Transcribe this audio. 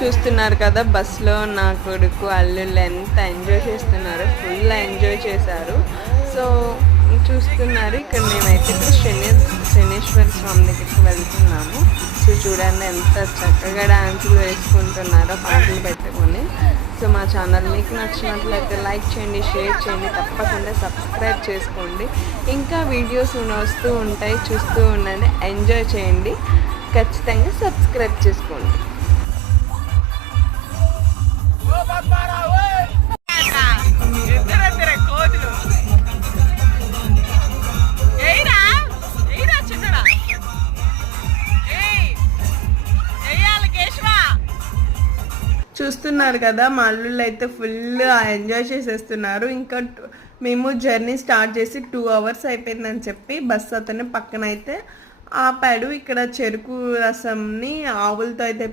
చూస్తున్నారు కదా బస్సులో నా కొడుకు అల్లుళ్ళు ఎంత ఎంజాయ్ చేస్తున్నారో, ఫుల్ ఎంజాయ్ చేశారు. సో చూస్తున్నారు. ఇక్కడ మేమైతే ఇప్పుడు శనేశ్వర స్వామి దగ్గరికి వెళ్తున్నాము. సో చూడండి ఎంత చక్కగా డాన్సులు వేసుకుంటున్నారో పాటలు పెట్టుకొని. సో మా ఛానల్ మీకు నచ్చినట్లయితే లైక్ చేయండి, షేర్ చేయండి, తప్పకుండా సబ్స్క్రైబ్ చేసుకోండి. ఇంకా వీడియోస్ వస్తూ ఉంటాయి, చూస్తూ ఉండండి, ఎంజాయ్ చేయండి. ఖచ్చితంగా సబ్స్క్రైబ్ చేసుకోండి. చూస్తున్నారు కదా మా అల్లుళ్ళు అయితే ఫుల్ ఎంజాయ్ చేసేస్తున్నారు. ఇంకా మేము జర్నీ స్టార్ట్ చేసి 2 hours అయిపోయిందని చెప్పి బస్సు అతను పక్కన అయితే ఆపాడు. ఇక్కడ చెరుకు రసంని ఆవులతో అయితే